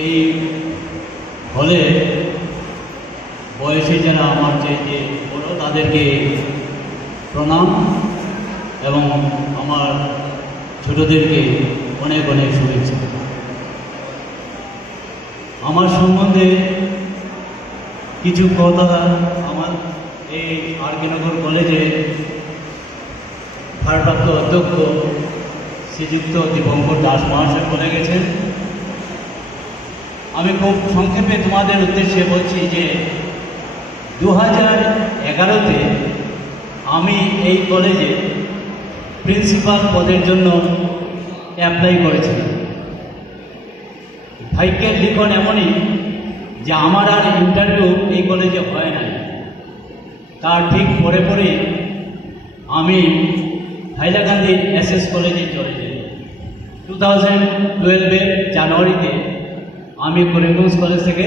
এই হলে বয়সে যারা আমার চেয়ে বড় তাদেরকে প্রণাম এবং আমার ছোটদেরকে অনেক অনেক শুভেচ্ছা। আমার সম্বন্ধে কিছু কথা আমার এই আর.কে. নগর কলেজে ভারপ্রাপ্ত অধ্যক্ষ শ্রীযুক্ত দীপঙ্কর দাস মহাশয় বলে গেছেন। আমি খুব সংক্ষেপে তোমাদের উদ্দেশ্যে বলছি যে 2011-তে আমি এই কলেজে প্রিন্সিপাল পদের জন্য অ্যাপ্লাই করেছিলাম। ভাগ্যের লিখন এমনই যে আমার আর ইন্টারভিউ এই কলেজে হয় নাই। তার ঠিক পরে পরে আমি হাইলাকান্দি এসএস কলেজে চলে যাই। 2012-এর জানুয়ারিতে আমি করিমগঞ্জ কলেজ থেকে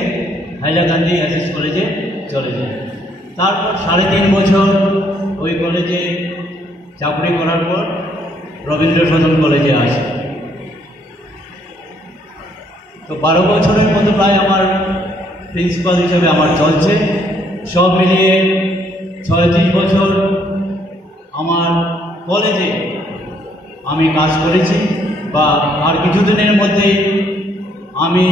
হাইলাকান্দি এসএস কলেজে চলে যাই। তারপর 3.5 বছর ওই কলেজে চাকরি করার পর রবীন্দ্র সদন কলেজে আসি। তো 12 বছরের মতো প্রায় আমার প্রিন্সিপাল হিসেবে আমার চলছে। সব মিলিয়ে 36 বছর আমার কলেজে আমি কাজ করেছি, বা আর কিছুদিনের মধ্যেই আমি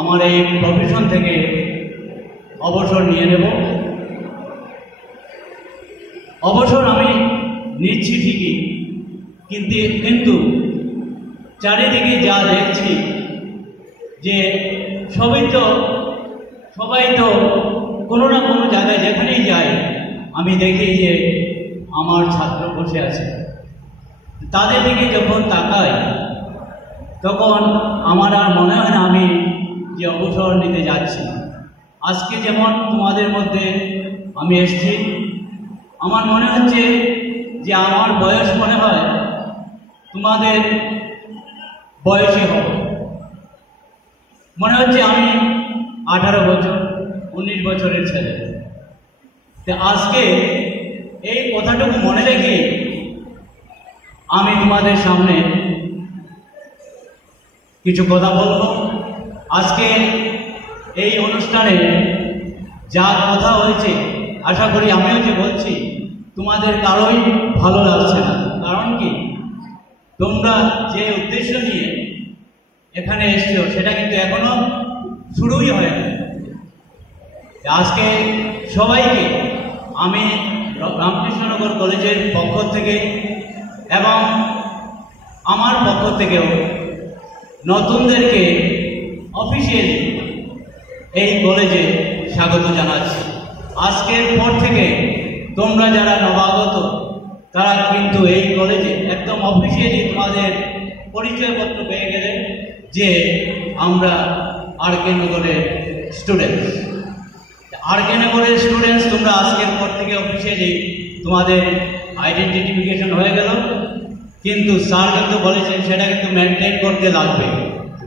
আমার এই প্রফেশন থেকে অবসর নিয়ে নেব। অবসর আমি নিচ্ছি ঠিকই, কিন্তু চারিদিকে যা দেখছি যে সবাই তো কোনো না কোনো জায়গায় যেখানেই যায় আমি দেখি যে আমার ছাত্র বসে আছে। তাদের দিকে যখন তাকাই তখন আমার আর মনে হয় না আমি যে অবসর নিতে যাচ্ছি। আজকে যেমন তোমাদের মধ্যে আমি এসেছি, আমার মনে হচ্ছে যে আমার বয়স মনে হয় তোমাদের বয়সী হবে। মনে হচ্ছে আমি 18 বছর 19 বছরের ছেলে। তো আজকে এই কথাটুকু মনে রেখে আমি তোমাদের সামনে কিছু কথা বলবো। আজকে এই অনুষ্ঠানে যা কথা হয়েছে আশা করি আমিও যে বলছি তোমাদের কারোই ভালো লাগছে না। কারণ কি, তোমরা যে উদ্দেশ্য নিয়ে এখানে এসছো সেটা কিন্তু এখনো শুরুই হয়নি। আজকে সবাইকে আমি রামকৃষ্ণনগর কলেজের পক্ষ থেকে এবং আমার পক্ষ থেকেও নতুনদেরকে অফিসিয়ালি এই কলেজে স্বাগত জানাচ্ছি। আজকের পর থেকে তোমরা যারা নবাগত তারা কিন্তু এই কলেজে একদম অফিসিয়ালি তোমাদের পরিচয়পত্র পেয়ে গেলে যে আমরা আর.কে. নগরের স্টুডেন্টস। আর.কে. নগরের স্টুডেন্টস তোমরা আজকের পর থেকে অফিসিয়ালি তোমাদের আইডেন্টিফিকেশন হয়ে গেল। কিন্তু স্যার কিন্তু বলেছেন সেটা কিন্তু মেনটেন করতে লাগবে।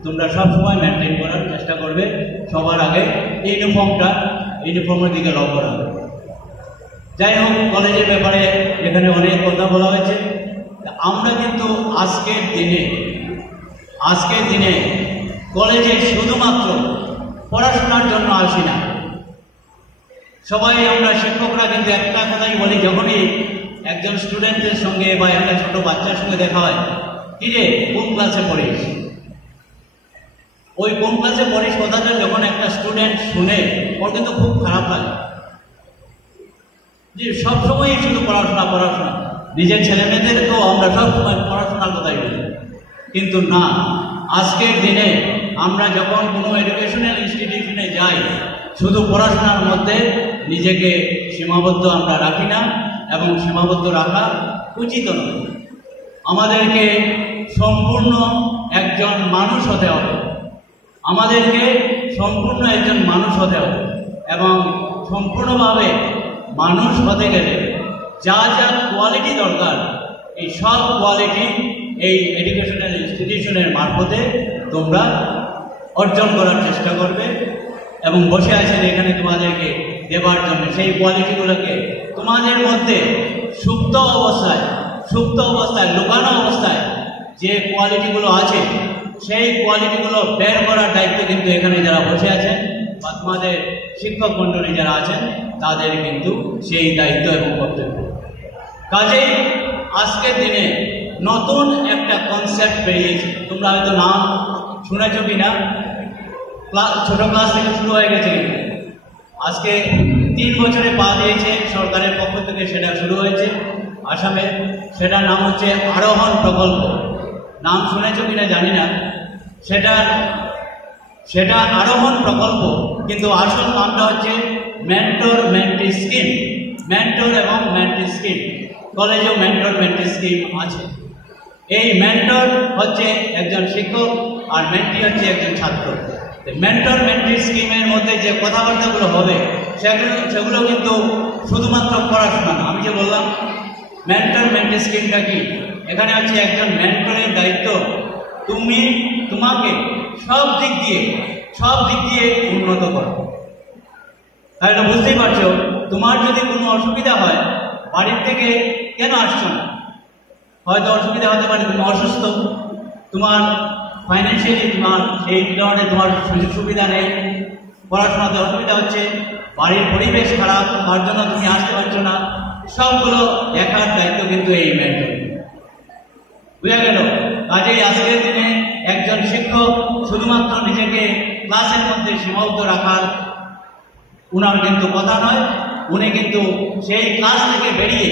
তোমরা সবসময় মেনটেন করার চেষ্টা করবে। সবার আগে ইউনিফর্মের দিকে লক্ষ্য রাখবে। যাই হোক, কলেজের ব্যাপারে এখানে অনেক কথা বলা হয়েছে। আমরা কিন্তু আজকের দিনে কলেজে শুধুমাত্র পড়াশোনার জন্য আসি না। সবাই আমরা শিক্ষকরা কিন্তু একটা কথাই বলি, যখনই একজন স্টুডেন্টের সঙ্গে বা একটা ছোট বাচ্চার সঙ্গে দেখা হয়, কি রে কোন ক্লাসে পড়িস, ওই কোন ক্লাসে পড়িস কথাটা যখন একটা স্টুডেন্ট শুনে ওর কিন্তু খুব খারাপ লাগে যে সবসময়ই শুধু পড়াশোনা। নিজের ছেলেমেয়েদেরকেও আমরা সবসময় পড়াশোনার কথাই বলি, কিন্তু না, আজকের দিনে আমরা যখন কোনো এডুকেশনাল ইনস্টিটিউশনে যাই শুধু পড়াশোনার মধ্যে নিজেকে সীমাবদ্ধ আমরা রাখি না, এবং সীমাবদ্ধ রাখা উচিত নয়। আমাদেরকে সম্পূর্ণ একজন মানুষ হতে হবে, এবং সম্পূর্ণভাবে মানুষ হতে গেলে যা যা কোয়ালিটি দরকার এই সব কোয়ালিটি এই এডুকেশনাল ইনস্টিটিউশনের মারফতে তোমরা অর্জন করার চেষ্টা করবে, এবং বসে আছেন এখানে তোমাদেরকে দেবার জন্য সেই কোয়ালিটিগুলোকে তোমাদের মধ্যে সুপ্ত অবস্থায় লুকানো অবস্থায় যে কোয়ালিটিগুলো আছে সেই কোয়ালিটিগুলো বের করার দায়িত্ব কিন্তু এখানে যারা বসে আছেন বা তোমাদের শিক্ষক মণ্ডলী যারা আছেন তাদের কিন্তু সেই দায়িত্ব এবং কর্তব্য। কাজেই আজকের দিনে নতুন একটা কনসেপ্ট বেরিয়েছে, তোমরা হয়তো নাম শুনেছ কিনা, ছোট ক্লাস থেকে শুরু হয়ে গেছে কিন্তু আজকে 3 বছরে পা দিয়েছে সরকারের পক্ষ থেকে, সেটা শুরু হয়েছে আসামে। সেটার নাম হচ্ছে আরোহণ প্রকল্প। নাম শুনেছ কিনা জানি না, সেটা আরোহণ প্রকল্প, কিন্তু আসল নামটা হচ্ছে মেন্টর মেন্টি স্কিম। মেন্টর এবং মেন্টি স্কিম, কলেজেও মেন্টর মেন্টি স্কিম আছে। এই মেন্টর হচ্ছে একজন শিক্ষক আর মেন্টি হচ্ছে একজন ছাত্র। মেন্টর মেন্টি স্কিমের মধ্যে যে কথাবার্তাগুলো হবে সেগুলো কিন্তু শুধুমাত্র পড়াশোনা না। আমি যে বললাম মেন্টর মেন্টি স্কিমটা কি, এখানে হচ্ছে একজন মেন্টরের দায়িত্ব তোমাকে সব দিক দিয়ে উন্নত করো। তাহলে বুঝতেই পারছো, তোমার যদি কোনো অসুবিধা হয়, বাড়ির থেকে কেন আসছো না, হয়তো অসুবিধা হতে পারে, তুমি অসুস্থ, তোমার ফাইন্যান্সিয়ালি তোমার সেই ধরনের তোমার সুযোগ সুবিধা নেই, পড়াশোনাতে অসুবিধা হচ্ছে, বাড়ির পরিবেশ খারাপ, তার জন্য তুমি আসতে পারছো না, সবগুলো দেখার দায়িত্ব কিন্তু এই মেন্টর। বুঝা গেল? কাজেই আজকের দিনে একজন শিক্ষক শুধুমাত্র নিজেকে ক্লাসের মধ্যে সীমাবদ্ধ রাখার উনার কিন্তু কথা নয়, উনি কিন্তু সেই ক্লাস থেকে বেরিয়ে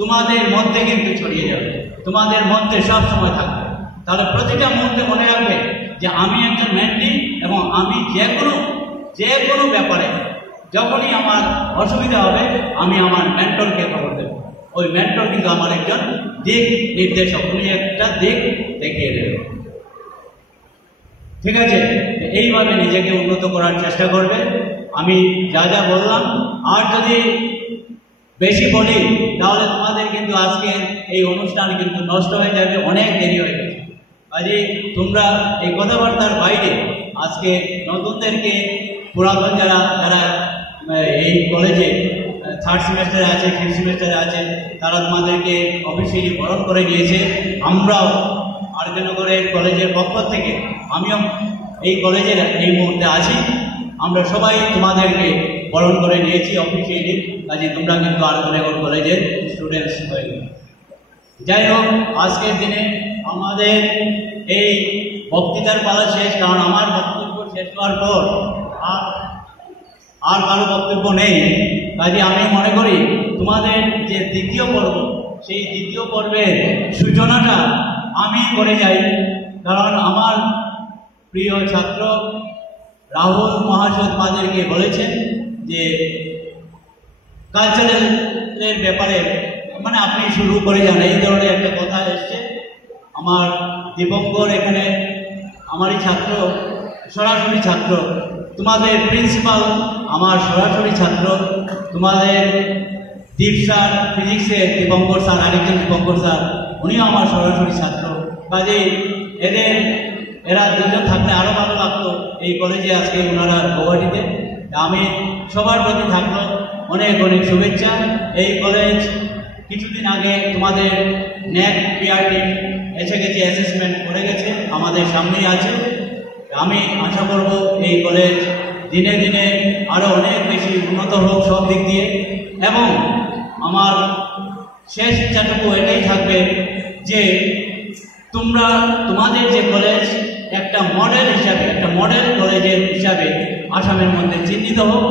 তোমাদের মধ্যে কিন্তু ছড়িয়ে যাবে, তোমাদের মধ্যে সব সময় থাকবে। তাহলে প্রতিটা মুহূর্তে মনে রাখবে যে আমি একজন মেন্টি এবং আমি যে কোনো ব্যাপারে যখনই আমার অসুবিধা হবে আমি আমার মেন্টরকে খবর দেব। ওই মেন্টর কিন্তু আমার একজন দিক নির্দেশক, উনি একটা দিক দেখিয়ে দেবে। ঠিক আছে? এইভাবে নিজেকে উন্নত করার চেষ্টা করবে। আমি যা বললাম, আর যদি বেশি বলি তাহলে তোমাদের কিন্তু আজকে এই অনুষ্ঠান কিন্তু নষ্ট হয়ে যাবে, অনেক দেরি হয়ে গেছে। কাজে তোমরা এই কথাবার্তার বাইরে আজকে নতুনদেরকে, পুরাতন যারা এই কলেজে 3rd সেমেস্টারে আছে, 5th সেমেস্টারে আছে, তারা তোমাদেরকে অফিসিয়ালি বরণ করে নিয়েছে। আমরাও আরকেনগরের কলেজের পক্ষ থেকে, আমিও এই কলেজের এই মুহূর্তে আছি, আমরা সবাই তোমাদেরকে বরণ করে নিয়েছি অফিসিয়ালি। কাজে তোমরা কিন্তু আরকেনগর কলেজের স্টুডেন্টস হয়ে গেল। যাই হোক, আজকের দিনে আমাদের এই বক্তৃতার পালা শেষ, কারণ আমার বক্তব্য শেষ হওয়ার পর আর কারো বক্তব্য নেই। কাজে আমি মনে করি তোমাদের যে দ্বিতীয় পর্ব, সেই দ্বিতীয় পর্বের সূচনাটা আমি করে যাই, কারণ আমার প্রিয় ছাত্র রাহুল মহাশয় তোমাদেরকে বলেছেন যে কালচারের ব্যাপারে মানে আপনি শুরু করে যান, এই ধরনের একটা কথা এসছে। আমার দীপঙ্কর এখানে আমারই ছাত্র, সরাসরি ছাত্র, তোমাদের প্রিন্সিপাল আমার সরাসরি ছাত্র, তোমাদের দীপ স্যার ফিজিক্সের দীপঙ্কর স্যার, আরেকজন দীপঙ্কর স্যার, উনিও আমার সরাসরি ছাত্র। কাজেই এরা দুজন থাকলে আরও ভালো লাগতো এই কলেজে। আজকে ওনারা গৌহাটিতে, আমি সবার প্রতি থাকলো অনেক অনেক শুভেচ্ছা। এই কলেজ কিছুদিন আগে তোমাদের ন্যাক পিআরটি এসে গেছে, অ্যাসেসমেন্ট করে গেছে, আমাদের সামনেই আছে। আমি আশা করব এই কলেজ দিনে দিনে আরও অনেক বেশি উন্নত হোক সব দিক দিয়ে। এবং আমার শেষ ইচ্ছাটুকু এটাই থাকবে যে তোমাদের যে কলেজ একটা মডেল হিসাবে, একটা মডেল কলেজের হিসাবে আসামের মধ্যে চিহ্নিত হোক,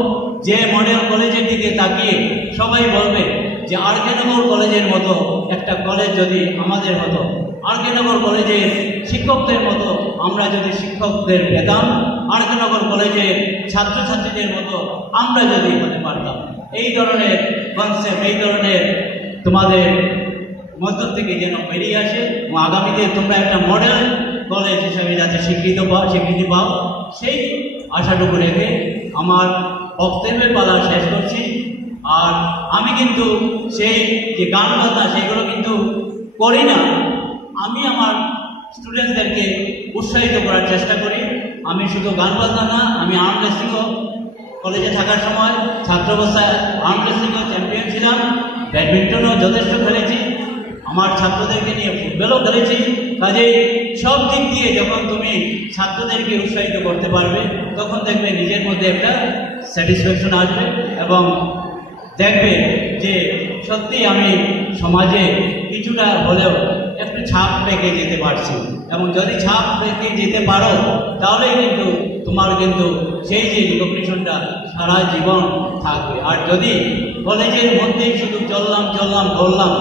যে মডেল কলেজের দিকে তাকিয়ে সবাই বলবে যে আরকেনগর কলেজের মতো একটা কলেজ যদি আমাদের হতো, আরকেনগর কলেজের শিক্ষকদের মতো আমরা যদি শিক্ষকদের পেতাম, আরকেনগর কলেজের ছাত্রছাত্রীদের মতো আমরা যদি হতে পারতাম। এই ধরনের কনসেপ্ট, এই ধরনের তোমাদের মধ্য থেকে যেন বেরিয়ে আসে এবং আগামীতে তোমরা একটা মডেল কলেজ হিসেবে যাতে স্বীকৃতি পাও, সেই আশাটুকু রেখে আমার বক্তব্যের পালা শেষ করছি। আর আমি কিন্তু সেই যে গান বাজনা সেইগুলো কিন্তু করি না, আমি আমার স্টুডেন্টসদেরকে উৎসাহিত করার চেষ্টা করি। আমি শুধু গান বাজনা না, আমি আর্ম রেসলিংও কলেজে থাকার সময় ছাত্রাবস্থায় আর্ম রেসলিংও চ্যাম্পিয়ন ছিলাম, ব্যাডমিন্টনও যথেষ্ট খেলেছি, আমার ছাত্রদেরকে নিয়ে ফুটবলও খেলেছি। কাজেই সব দিক দিয়ে যখন তুমি ছাত্রদেরকে উৎসাহিত করতে পারবে তখন দেখবে নিজের মধ্যে একটা স্যাটিসফ্যাকশন আসবে এবং দেখবে যে সত্যি আমি সমাজে কিছুটা হলেও একটু ছাপ রেখে যেতে পারছি। এবং যদি ছাপ রেখে যেতে পারো তাহলে কিন্তু তোমার কিন্তু সেই যে রিকগনিশনটা সারা জীবন থাকবে। আর যদি কলেজের মধ্যেই শুধু চললাম ধরলাম,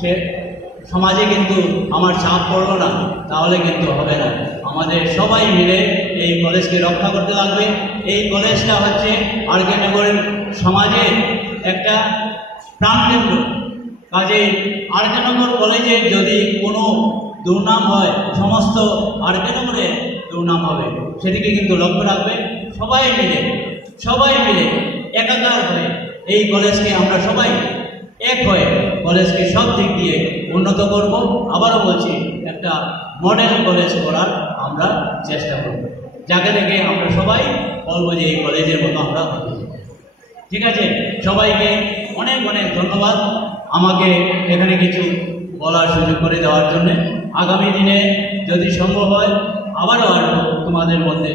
সে সমাজে কিন্তু আমার ছাপ পড়লো না, তাহলে কিন্তু হবে না। আমাদের সবাই মিলে এই কলেজকে রক্ষা করতে লাগবে। এই কলেজটা হচ্ছে আর.কে. নগরের সমাজের একটা প্রাণকেন্দ্র। কাজেই আর.কে. নগর কলেজের যদি কোনো দুর্নাম হয়, সমস্ত আর.কে. নগরের দুর্নাম হবে, সেদিকে কিন্তু লক্ষ্য রাখবে। সবাই মিলে একাকার হয়ে এই কলেজকে আমরা সবাই এক হয়ে কলেজকে সব দিক দিয়ে উন্নত করব। আবারও বলছি, একটা মডেল কলেজ করার আমরা চেষ্টা করব, যাকে দেখে আমরা সবাই বলবো যে এই কলেজের মতো আমরা হতে চাই। ঠিক আছে, সবাইকে অনেক অনেক ধন্যবাদ আমাকে এখানে কিছু বলার সুযোগ করে দেওয়ার জন্য। আগামী দিনে যদি সম্ভব হয় আবারও তোমাদের মধ্যে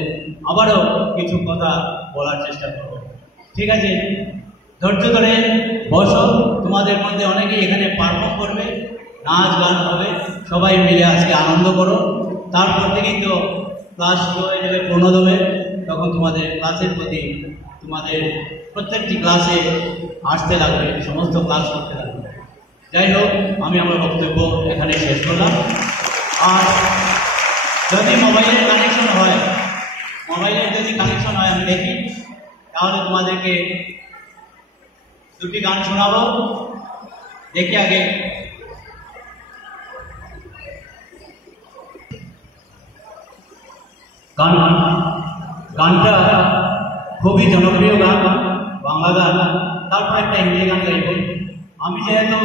আবারও কিছু কথা বলার চেষ্টা করব। ঠিক আছে, ধৈর্য ধরে বসো। তোমাদের মধ্যে অনেকেই এখানে পারফর্ম করবে, নাচ গান হবে, সবাই মিলে আজকে আনন্দ করো। তারপর থেকেই তো ক্লাস শুরু হয়ে যাবে, পূর্ণদমে। তখন তোমাদের ক্লাসের প্রতি, তোমাদের প্রত্যেকটি ক্লাসে আসতে লাগবে, সমস্ত ক্লাস করতে লাগবে। যাই হোক, আমি আমার বক্তব্য এখানে শেষ করলাম। আর যদি মোবাইলের কানেকশন হয় আমি দেখি, তাহলে তোমাদেরকে দুটি গান শোনাবো। দেখি আগে গানটা খুবই জনপ্রিয় গান, বাংলা গান। তারপর একটা হিন্দি গান গাইব। আমি যেহেতু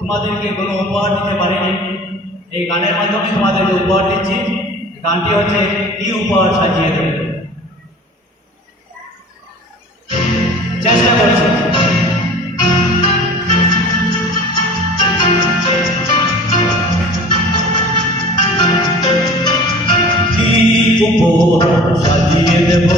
তোমাদেরকে কোনো উপহার দিতে পারিনি, এই গানের মাধ্যমে তোমাদেরকে উপহার দিচ্ছি। গানটি হচ্ছে কি উপহার সাজিয়ে দেবে। চেষ্টা করছি। কি উপহার সাজিয়ে দেব,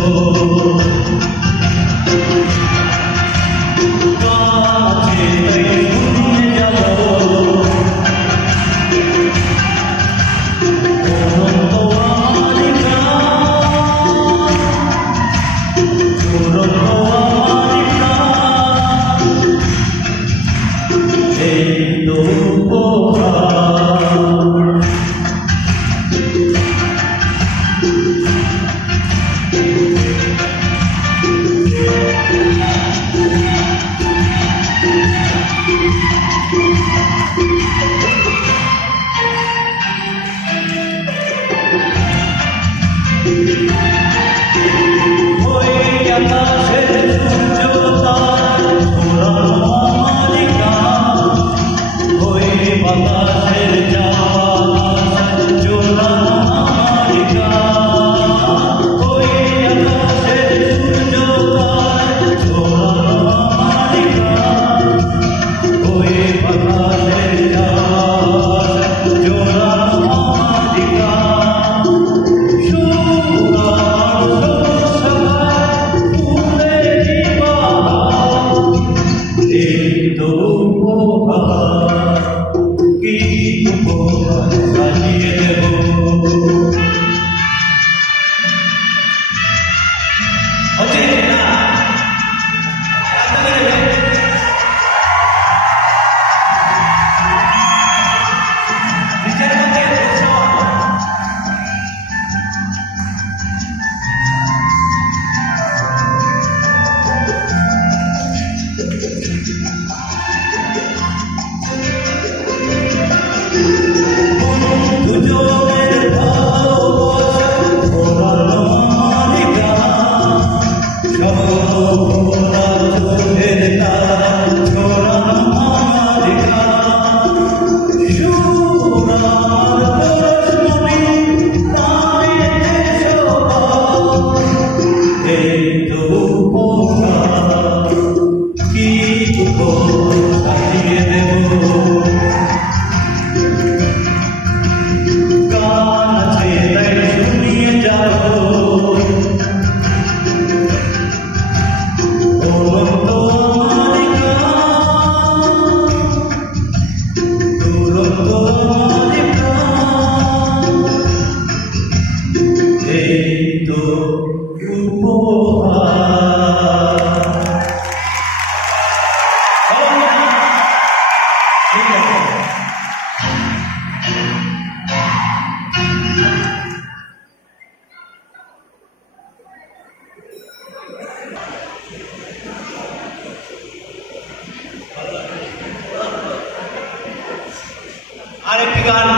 আরেকটি গান,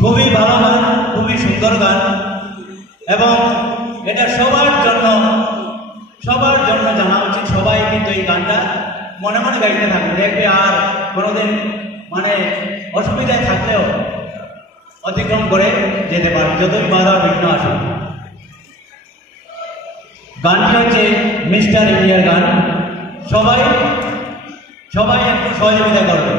খুবই ভালো গান, খুবই সুন্দর গান, এবং এটা সবার জন্য জানা উচিত। সবাই কিন্তু এই গানটা মনে মনে গাইতে থাকবে, দেখবে আর কোনোদিন মানে অসুবিধায় থাকলেও অতিক্রম করে যেতে পারবে, যতই বাধা বিঘ্ন আসুক। গানটি হচ্ছে মিস্টার ইন্ডিয়ার গান। সবাই একটু সহযোগিতা করবে।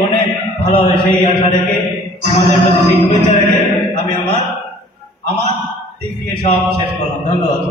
অনেক ভালো হবে সেই আশা রেখে আমাদের প্রতি সেই শুভেচ্ছা রেখে আমি আমার দিক থেকে সব শেষ করলাম। ধন্যবাদ।